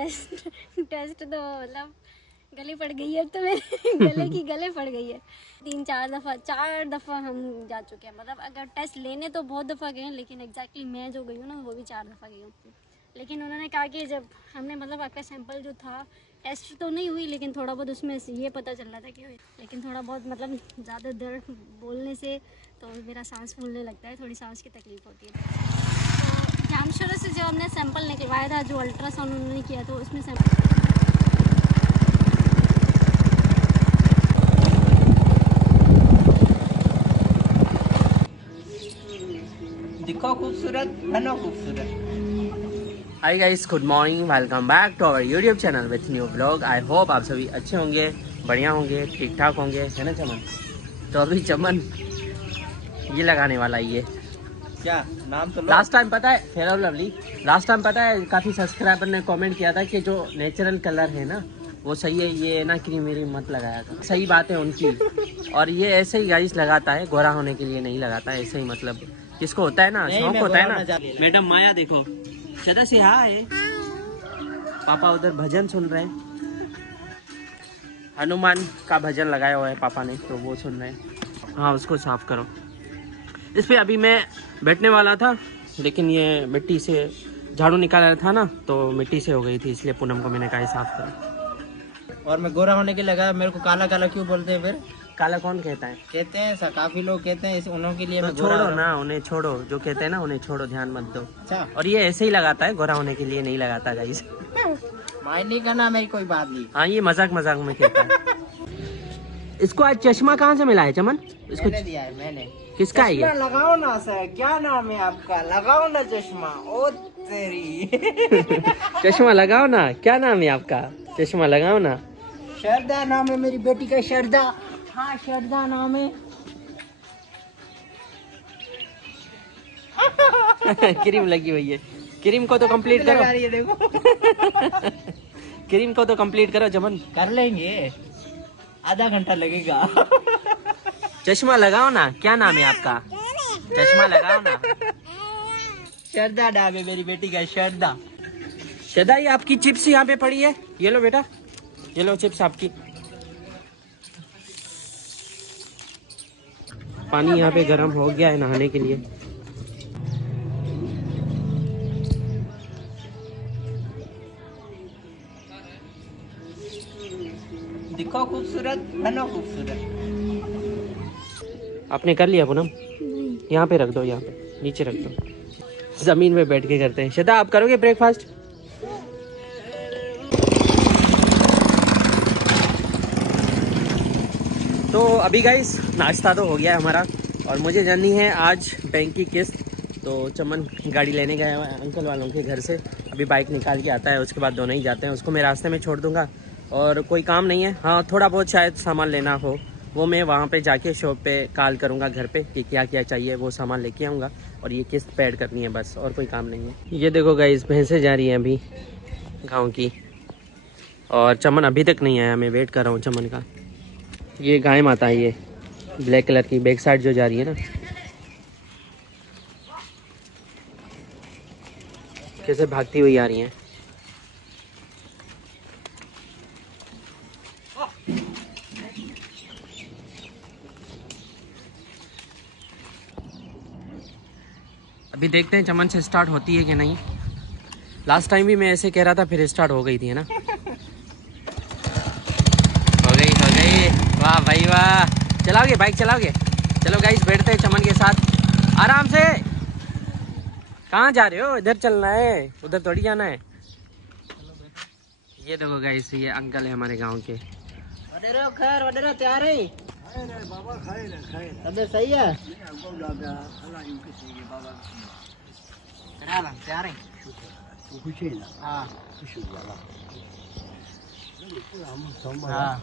Test तो मतलब गले पड़ गई है, तो मेरे गले की गले पड़ गई है। 4 दफ़ा हम जा चुके हैं। मतलब अगर टेस्ट लेने तो बहुत दफ़ा गए हैं, लेकिन एग्जैक्टली मैं जो गई हूँ ना वो भी 4 दफ़ा गई हूँ। लेकिन उन्होंने कहा कि जब हमने मतलब आपका सैंपल जो था, टेस्ट तो नहीं हुई लेकिन थोड़ा बहुत उसमें ये पता चल रहा था कि लेकिन थोड़ा बहुत मतलब ज़्यादा दर्द बोलने से तो मेरा सांस फूलने लगता है, थोड़ी सांस की तकलीफ़ होती है। तो जामशोरा से जो हमने सैंपल निकलवाया था, जो अल्ट्रासाउंड उन्होंने किया तो उसमें दिखो खूबसूरत, बनो खूबसूरत। Hi guys, good morning, welcome back to our YouTube channel with new vlog. I hope आप सभी अच्छे होंगे, बढ़िया होंगे, ठीक ठाक होंगे, है ना चमन? तो अभी चमन ये लगाने वाला है। ये क्या नाम तो लास्ट टाइम पता है, फेयर और लवली, लास्ट टाइम पता है काफ़ी सब्सक्राइबर ने कमेंट किया था कि जो नेचुरल कलर है ना वो सही है, ये ना क्रीम व्रीम मत लगाया था। सही बात है उनकी। और ये ऐसे ही गाइस लगाता है, गोरा होने के लिए नहीं लगाता, ऐसे ही मतलब किसको होता है ना, शौक होता है ना। मैडम माया देखो, सदा से हाय। पापा उधर भजन सुन रहे हैं, हनुमान का भजन लगाया हुआ है पापा ने, तो वो सुन रहे हैं। हाँ उसको साफ करो। इस पे अभी मैं बैठने वाला था, लेकिन ये मिट्टी से झाड़ू निकाला था ना, तो मिट्टी से हो गई थी, इसलिए पूनम को मैंने कहा साफ करो। और मैं गोरा होने के लगा, मेरे को काला काला क्यों बोलते हैं फिर? काला कौन कहता है? कहते हैं, काफी लोग कहते हैं, उन्हों के लिए तो मैं गोरा छोड़ो ना, उन्हें छोड़ो, जो कहते हैं ना उन्हें छोड़ो, ध्यान मत दो। अच्छा, और ये ऐसे ही लगाता है, गोरा होने के लिए नहीं लगाता गाइस। माइंड नहीं करना, मेरी कोई बात नहीं। हाँ ये मजाक मजाक में कहता है। इसको आज चश्मा कहाँ से मिला है चमन? इसको मैंने दिया है, मैंने। किसका है ये? लगाओ ना सर, क्या नाम है आपका? लगाओ ना चश्मा। ओ तेरी। चश्मा लगाओ ना, क्या नाम है आपका? चश्मा लगाओ ना। श्रद्धा नाम है मेरी बेटी का, श्रद्धा। हाँ श्रद्धा नाम है। क्रीम लगी हुई है, क्रीम को तो कंप्लीट करो। लगा रही है, देखो। क्रीम को तो कंप्लीट करो चमन। कर लेंगे, आधा घंटा लगेगा। चश्मा लगाओ ना, क्या नाम है आपका? चश्मा लगाओ ना। श्रद्धा नाम है मेरी बेटी का, श्रद्धा। श्रद्धा, ये आपकी चिप्स यहाँ पे पड़ी है, ये लो बेटा, ये लो चिप्स आपकी। पानी यहाँ पे गर्म हो गया है नहाने के लिए। दिखो खूबसूरत, बनो खूबसूरत। आपने कर लिया पूनम? यहाँ पे रख दो, यहाँ पे नीचे रख दो, जमीन पे बैठ के करते हैं। श्रद्धा आप करोगे ब्रेकफास्ट? तो अभी गाइस नाश्ता तो हो गया है हमारा, और मुझे जानी है आज बैंक की किस्त। तो चमन गाड़ी लेने गया है अंकल वालों के घर से, अभी बाइक निकाल के आता है, उसके बाद दोनों ही जाते हैं। उसको मैं रास्ते में छोड़ दूंगा, और कोई काम नहीं है। हाँ थोड़ा बहुत शायद सामान लेना हो, वो मैं वहाँ पे जाके शॉप पे कॉल करूँगा घर पे कि क्या क्या चाहिए, वो सामान लेके आऊँगा, और ये किस्त पेड करनी है बस, और कोई काम नहीं है। ये देखो गाइस, भैंसें जा रही हैं अभी गाँव की, और चमन अभी तक नहीं आया, मैं वेट कर रहा हूँ चमन का। ये गाय माता है, ये ब्लैक कलर की, बैक साइड जो जा रही है ना, कैसे भागती हुई आ रही हैं। अभी देखते हैं चमन से स्टार्ट होती है कि नहीं। लास्ट टाइम भी मैं ऐसे कह रहा था, फिर स्टार्ट हो गई थी, है ना? हो गई, वाह भाई वाह। चलाओगे बाइक, चलाओगे? चलो गाइस बैठते हैं चमन के साथ आराम से। कहाँ जा रहे हो? इधर चलना है, उधर थोड़ी जाना है। ये देखो गाइस, ये अंकल है हमारे गांव के। खैर तैयार है बाबा, खाए सही है। तैयार है। हाँ।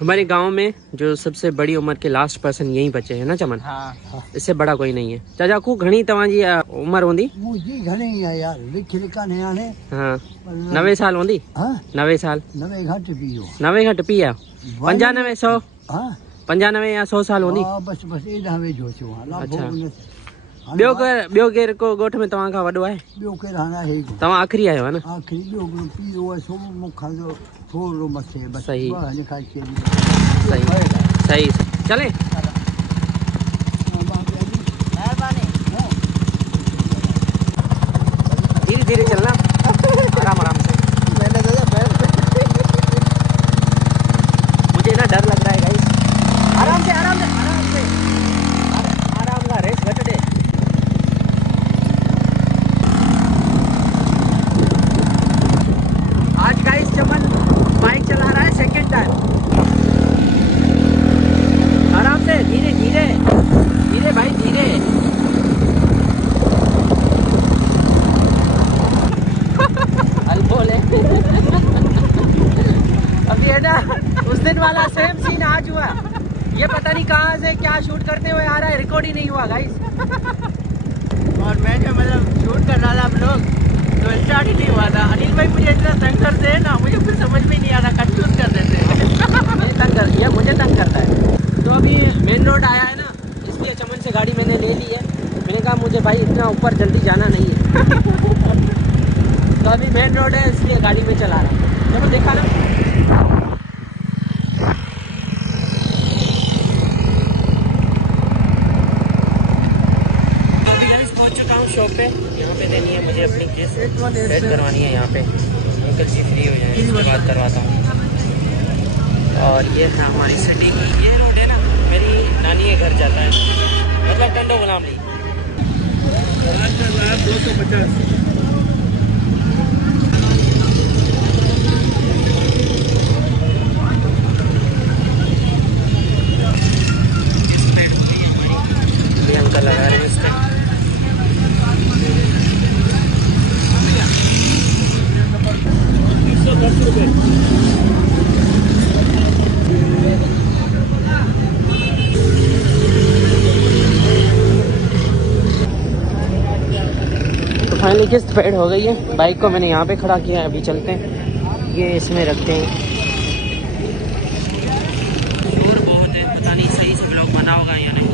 हमारे गांव में जो सबसे बड़ी उम्र के लास्ट पर्सन यही बचे हैं ना चमन? हाँ। इससे बड़ा कोई नहीं है। चाचा को घनी तवाजी उम्र होंदी? मुझी घणी है यार, लिख लिखा नहीं आने। हाँ 90 साल होंदी। हाँ 90 साल, 90 घट पियो, 90 घट पिया, 95 100, हाँ 95 या 100 साल होंदी। बस बस ये हमें जो छो। अच्छा ॿियो केर को ॻोठ में तव्हां खां वॾो आहे? ॿियो केरु हाणे आहे ई कोन। तव्हां आख़िरी आहियो आहे न? आख़िरी ॿियो पीउ आहे सो मूंखां जो थोरो मथे बसि। सही। हिन खां सही सही चले। धीरे धीरे चलना, आराम आराम से। मुझे ना डर लग रहा है गाइस। आराम से आराम से आराम से, आराम का रेस घट दे। आज गाइस चमन बाइक चला रहा है सेकंड टाइम। आराम से, धीरे धीरे धीरे भाई धीरे। बोले अभी है ना उस दिन वाला सेम सीन आज हुआ। ये पता नहीं कहाँ से क्या शूट करते हुए आ रहा है, रिकॉर्ड ही नहीं हुआ गाइस। और मैं जो मतलब शूट कर रहा था आप लोग तो स्टार्ट ही नहीं हुआ था। अनिल भाई मुझे इतना तंग करते हैं ना, मुझे फिर समझ में नहीं आ रहा कट शूट कर देते हैं। मुझे तंग करता है। तो अभी मेन रोड आया है ना, इसलिए चमन से गाड़ी मैंने ले ली है। मैंने कहा मुझे भाई इतना ऊपर जल्दी जाना नहीं है। तो अभी मेन रोड है इसलिए गाड़ी में चला रहा हूँ। चलो देखा ना। अभी गाइस पहुँच चुका हूँ शॉप पे। यहाँ पे देनी है मुझे अपनी केस सेट करवानी है। यहाँ पे अंकल जी फ्री हो जाए इसके बाद करवाता हूँ। और ये है हमारी सिटी की, ये रोड है ना मेरी नानी के घर जाता है, मतलब टंडो गुलामली। 250। अंकल लगा रहे हैं इस पे। तो फाइनली किस्त पेड हो गई है। बाइक को मैंने यहाँ पे खड़ा किया है। अभी चलते हैं, ये इसमें रखते हैं। शोर बहुत है, पता नहीं सही से ब्लॉग बना होगा या नहीं।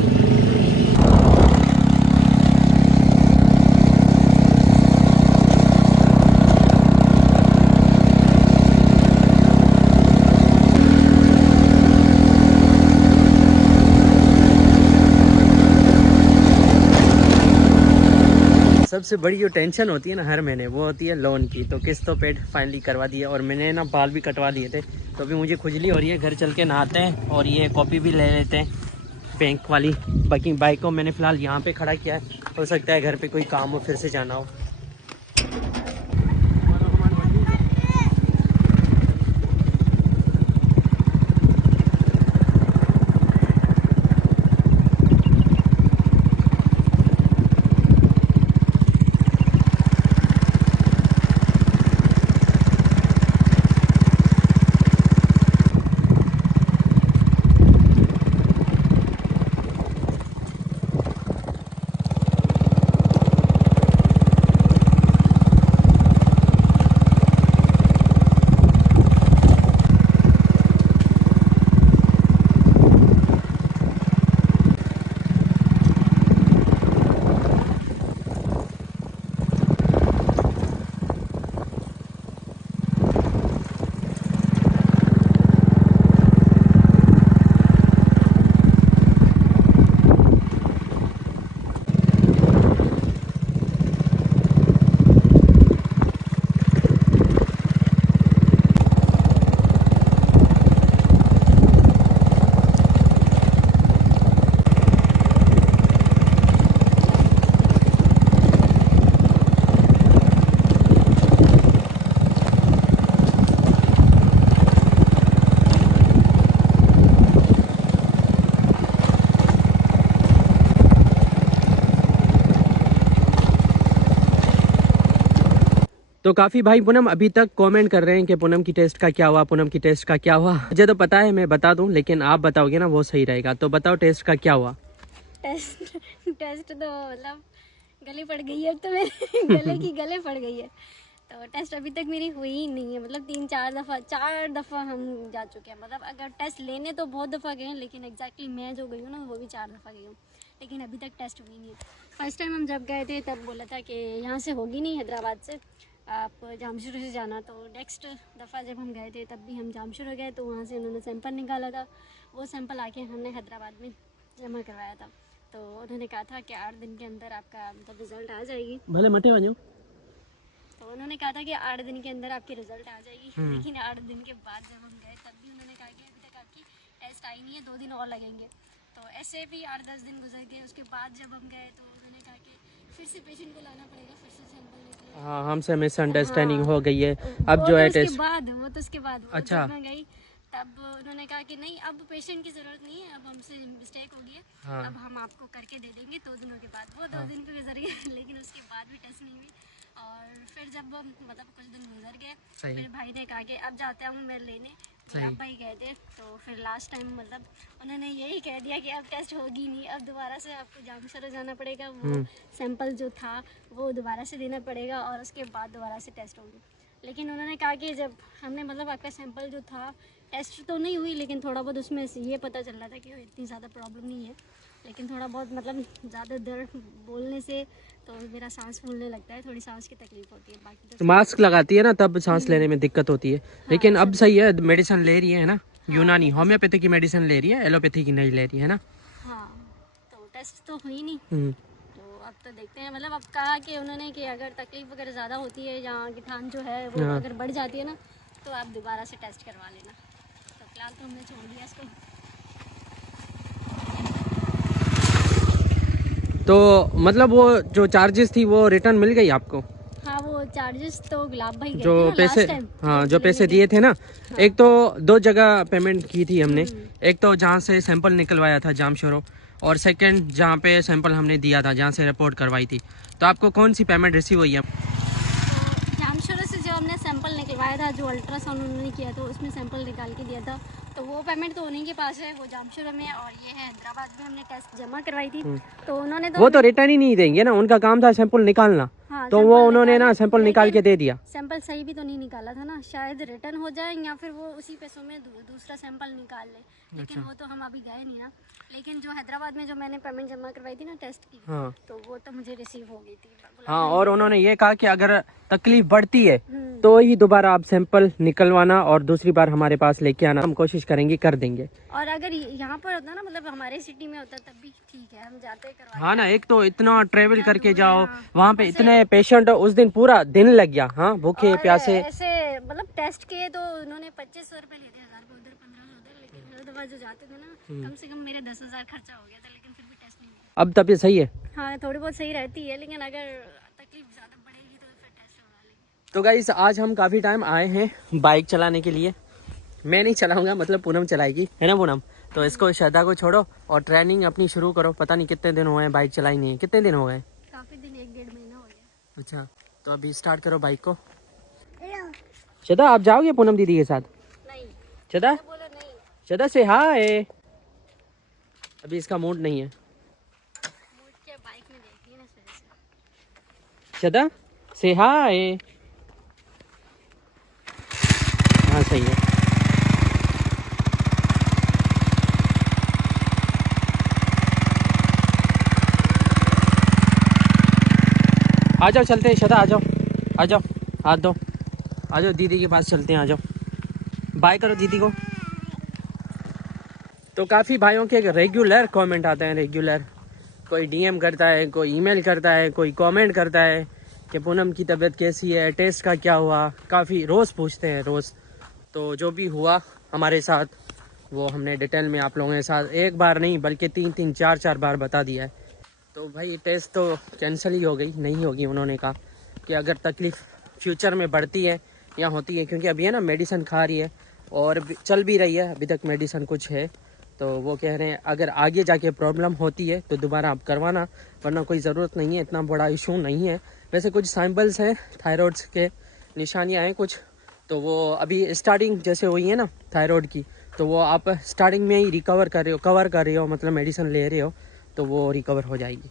सबसे बड़ी जो टेंशन होती है ना हर महीने, वो होती है लोन की। तो किस्त तो पेड फाइनली करवा दी है और मैंने ना बाल भी कटवा दिए थे। तो अभी मुझे खुजली हो रही है, घर चल के नहाते हैं और ये कॉपी भी ले लेते हैं बैंक वाली। बाकी बाइक को मैंने फ़िलहाल यहाँ पे खड़ा किया है, हो सकता है घर पे कोई काम हो फिर से जाना हो। तो काफ़ी भाई पूनम अभी तक कमेंट कर रहे हैं कि पूनम की टेस्ट का क्या हुआ, पूनम की टेस्ट का क्या हुआ। मुझे तो पता है, मैं बता दूं, लेकिन आप बताओगे ना वो सही रहेगा। तो बताओ टेस्ट का क्या हुआ। टेस्ट तो मतलब गले पड़ गई है तो मेरे गले पड़ गई है। तो टेस्ट अभी तक मेरी हुई ही नहीं है। मतलब 4 दफ़ा हम जा चुके हैं। मतलब अगर टेस्ट लेने तो बहुत दफ़ा गए हैं, लेकिन एग्जैक्टली मैं जो गई हूँ ना वो भी 4 दफ़ा गई हूँ। लेकिन अभी तक टेस्ट हुई नहीं। फर्स्ट टाइम हम जब गए थे तब बोला था कि यहाँ से होगी नहीं, हैदराबाद से आप जामशोरो से जाना। तो नेक्स्ट दफ़ा जब हम गए थे तब भी हम जामशोरो गए तो वहाँ से उन्होंने सैंपल निकाला था। वो सैंपल आके हमने हैदराबाद में जमा करवाया था। तो उन्होंने कहा था कि 8 दिन के अंदर आपका मतलब रिज़ल्ट आ जाएगी। भले मटे वञो। तो उन्होंने कहा था कि 8 दिन के अंदर आपकी रिज़ल्ट आ जाएगी। लेकिन 8 दिन के बाद जब हम गए तब भी उन्होंने कहा कि अभी तक आपकी टेस्ट आई नहीं है, 2 दिन और लगेंगे। तो ऐसे भी 8-10 दिन गुजर गए। उसके बाद जब हम गए तो उन्होंने कहा कि फिर से पेशेंट को लाना पड़ेगा, फिर से सैंपल लेके। हाँ, हमसे मिसअंडरस्टैंडिंग हो गई है। अब वो जो तो है उसके टेस्ट बाद वो तो उसके बाद अच्छा। जब मैं गई तब उन्होंने कहा कि नहीं अब पेशेंट की ज़रूरत नहीं है, अब हमसे मिस्टेक हो गई है। हाँ। अब हम आपको करके दे देंगे 2 दिनों के बाद। वो 2 दिन पे गुजर गए लेकिन उसके बाद भी टेस्ट नहीं हुई। और फिर जब मतलब कुछ दिन गुजर गए फिर भाई ने कहा कि अब जाते हूँ मैं लेने। अब भाई गए थे तो फिर लास्ट टाइम मतलब उन्होंने यही कह दिया कि अब टेस्ट होगी नहीं, अब दोबारा से आपको जामशोरो जाना पड़ेगा। वो सैंपल जो था वो दोबारा से देना पड़ेगा और उसके बाद दोबारा से टेस्ट होगी। लेकिन उन्होंने कहा कि जब हमने मतलब आपका सैंपल जो था टेस्ट तो नहीं हुई, लेकिन थोड़ा बहुत उसमें से ये पता चल रहा था कि इतनी ज़्यादा प्रॉब्लम नहीं है। लेकिन थोड़ा बहुत मतलब ज़्यादा दर्द बोलने से तो मेरा सांस फूलने लगता है, थोड़ी सांस की तकलीफ होती है। बाकी तो मास्क लगाती है ना तब सांस लेने में दिक्कत होती है। लेकिन अब सही है, मेडिसिन ले रही है ना, यूनानी होम्योपैथी की मेडिसिन ले रही है, एलोपैथी की नहीं ले रही है ना। हाँ, तो टेस्ट तो हुई नहीं। तो अब तो देखते हैं। मतलब अब कहा कि उन्होंने कि अगर तकलीफ वगैरह ज़्यादा होती है या गिठान जो है वो अगर बढ़ जाती है ना तो आप दोबारा से टेस्ट करवा लेना। तो फिलहाल तो हमने छोड़ दिया इसको। तो मतलब वो जो चार्जेस थी वो रिटर्न मिल गई आपको? हाँ, वो चार्जेस तो गुलाब भाई गए जो थे ना पैसे, last time, हाँ जब जो पैसे लेने दिए गए। थे ना, एक तो 2 जगह पेमेंट की थी हमने। एक तो जहाँ से सैंपल निकलवाया था जामशोरो, और सेकंड जहाँ पे सैंपल हमने दिया था, जहाँ से रिपोर्ट करवाई थी। तो आपको कौन सी पेमेंट रिसीव हुई है? तो जामशोरो से जो हमने सैंपल निकलवाया था, जो अल्ट्रासाउंड उन्होंने किया था उसमें सैंपल निकाल के दिया था, तो वो पेमेंट तो उन्हीं के पास है, वो जामशोरो में। और ये है हैदराबाद में हमने टेस्ट जमा करवाई थी तो उन्होंने वो तो रिटर्न ही नहीं देंगे ना, उनका काम था सैंपल निकालना। हाँ, तो सैंपल वो उन्होंने निकाला, ना सैंपल निकाल के दे दिया। सैंपल सही भी तो नहीं निकाला था ना, शायद रिटर्न हो जाए या फिर वो उसी पैसों में दूसरा सैंपल निकाल ले। लेकिन वो तो हम अभी गए नहीं ना। लेकिन जो हैदराबाद में जो मैंने पेमेंट जमा करवाई थी ना टेस्ट की, हाँ तो वो तो मुझे रिसीव हो गई थी। हाँ, और उन्होंने ये कहा कि अगर तकलीफ बढ़ती है तो ही दोबारा आप सैंपल निकलवाना और दूसरी बार हमारे पास लेके आना, हम कोशिश करेंगे कर देंगे। और अगर यहाँ पर होता ना, मतलब हमारे सिटी में होता तब भी ठीक है, हम जाते करवाते। हाँ ना, एक तो इतना ट्रेवल करके जाओ वहाँ पे, इतने पेशेंट, उस दिन पूरा दिन लग गया। हाँ, भूखे प्यासे। ऐसे मतलब टेस्ट किए तो उन्होंने 2500 रुपए लेते, 1000 को उधर 1500 उधर। लेकिन हर दफा जो जाते थे ना कम से कम मेरे 10,000 खर्चा हो गया था, लेकिन फिर भी टेस्ट नहीं हुआ। अब तबीयत सही है? हाँ, थोड़ी बहुत सही रहती है, लेकिन अगर तकलीफ ज़्यादा बढ़ेगी तो फिर टेस्ट करवा लेंगे। तो गाइस, आज हम काफ़ी टाइम आए हैं बाइक चलाने के लिए। मैं नहीं चलाऊंगा, मतलब पूनम चलाएगी, है ना पूनम? तो इसको, श्रद्धा को छोड़ो और ट्रेनिंग अपनी शुरू करो। पता नहीं कितने दिन हुए हैं बाइक चलाई नहीं है। कितने दिन हो गए? काफ़ी दिन, 1-1.5 महीना हो गया। अच्छा, तो अभी स्टार्ट करो बाइक को। श्रद्धा, आप जाओगे पूनम दीदी के साथ? नहीं, श्रद्धा, बोलो नहीं। श्रद्धा से हाय। अभी इसका मूड नहीं है। मूड के बाइक में देखती है ना सही से। श्रद्धा से हाय। हाँ सही है। आ जाओ, चलते हैं श्रद्धा, आ जाओ आ जाओ, हाथ दो, आ जाओ दीदी के पास चलते हैं, आ जाओ, बाय करो दीदी को। तो काफ़ी भाइयों के रेगुलर कमेंट आते हैं, रेगुलर कोई डीएम करता है, कोई ईमेल करता है, कोई कमेंट करता है कि पूनम की तबीयत कैसी है, टेस्ट का क्या हुआ। काफ़ी रोज़ पूछते हैं, रोज़। तो जो भी हुआ हमारे साथ वो हमने डिटेल में आप लोगों के साथ एक बार नहीं बल्कि 3-3, 4-4 बार बता दिया है। तो भाई टेस्ट तो कैंसिल ही हो गई, नहीं होगी। उन्होंने कहा कि अगर तकलीफ़ फ्यूचर में बढ़ती है या होती है, क्योंकि अभी है ना मेडिसिन खा रही है और चल भी रही है, अभी तक मेडिसिन कुछ है, तो वो कह रहे हैं अगर आगे जाके प्रॉब्लम होती है तो दोबारा आप करवाना, वरना कोई ज़रूरत नहीं है, इतना बड़ा इशू नहीं है। वैसे कुछ सैम्पल्स हैं, थायराइड्स के निशानियाँ हैं कुछ, तो वो अभी स्टार्टिंग जैसे हुई है ना थायराइड की, तो वो आप स्टार्टिंग में ही कवर कर रहे हो, मतलब मेडिसिन ले रहे हो, तो वो रिकवर हो जाएगी।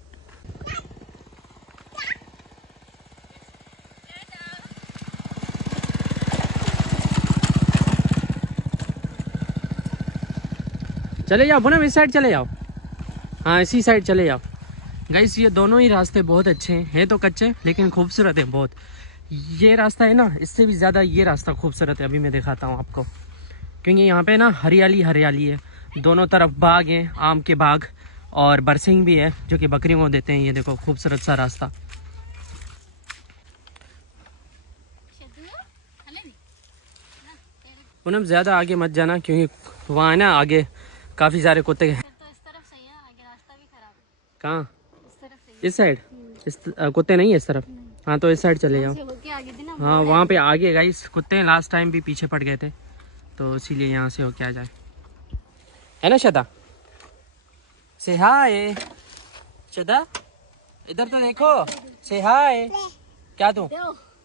चले जाओ पूनम, इस साइड चले जाओ। हाँ इसी साइड चले जाओ गाइस। ये दोनों ही रास्ते बहुत अच्छे हैं तो कच्चे लेकिन खूबसूरत है बहुत। ये रास्ता है ना, इससे भी ज़्यादा ये रास्ता खूबसूरत है। अभी मैं दिखाता हूँ आपको, क्योंकि यहाँ पे ना हरियाली हरियाली है, दोनों तरफ बाग हैं, आम के बाग, और बरसिंग भी है जो कि बकरियों को देते हैं। ये देखो खूबसूरत सा रास्ता। पूनम ज़्यादा आगे मत जाना, क्योंकि वहाँ है ना आगे काफ़ी सारे कुत्ते हैं। तो इस तरफ सही है, आगे रास्ता भी खराब है। कहाँ? इस तरफ सही इस साइड? इस कुत्ते नहीं है इस तरफ? हाँ तो इस साइड चले जाओ। है। होके आगे थी ना। हाँ वहाँ पे आगे गाइस कुत्ते हैं, लास्ट टाइम भी पीछे पड़ गए थे, तो इसीलिए यहाँ से होके आ जाए, है ना श्रद्धा? से हाय श्रद्धा, इधर तो देखो, से हाय। क्या तू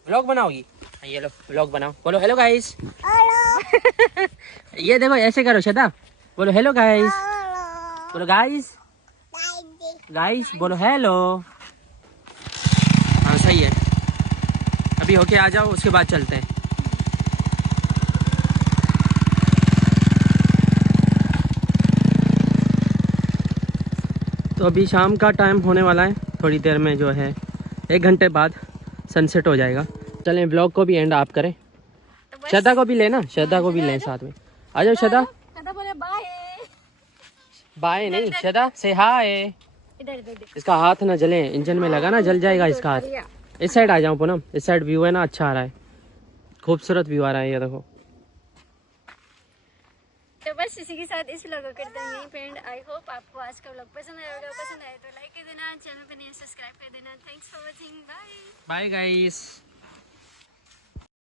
व्लॉग बनाओगी? ये लो व्लॉग बनाओ, बोलो हेलो गाइस। ये देखो ऐसे करो श्रद्धा, बोलो हेलो गाइस, बोलो गाइस, गाइस बोलो हेलो। हाँ सही है, अभी होके आ जाओ उसके बाद चलते हैं। तो अभी शाम का टाइम होने वाला है, थोड़ी देर में जो है 1 घंटे बाद सनसेट हो जाएगा। चलें ब्लॉग को भी एंड आप करें। श्रद्धा को भी लेना, श्रद्धा को भी लें साथ में। आ जाओ श्रद्धा। बोले बाय। बाय नहीं श्रद्धा, से हाय। इधर इधर इसका हाथ ना जले, इंजन में लगा ना जल जाएगा इसका हाथ। इस साइड आ जाओ पूनम, इस साइड व्यू है ना अच्छा आ रहा है, खूबसूरत व्यू आ रहा है ये देखो। तो बस इसी के साथ इस व्लॉग को करते हैं यहीं पे एंड। आई होप आपको आज का व्लॉग पसंद आया होगा। पसंद आए तो लाइक कर देना, चैनल पे नए सब्सक्राइब कर देना। Thanks for watching, bye bye guys.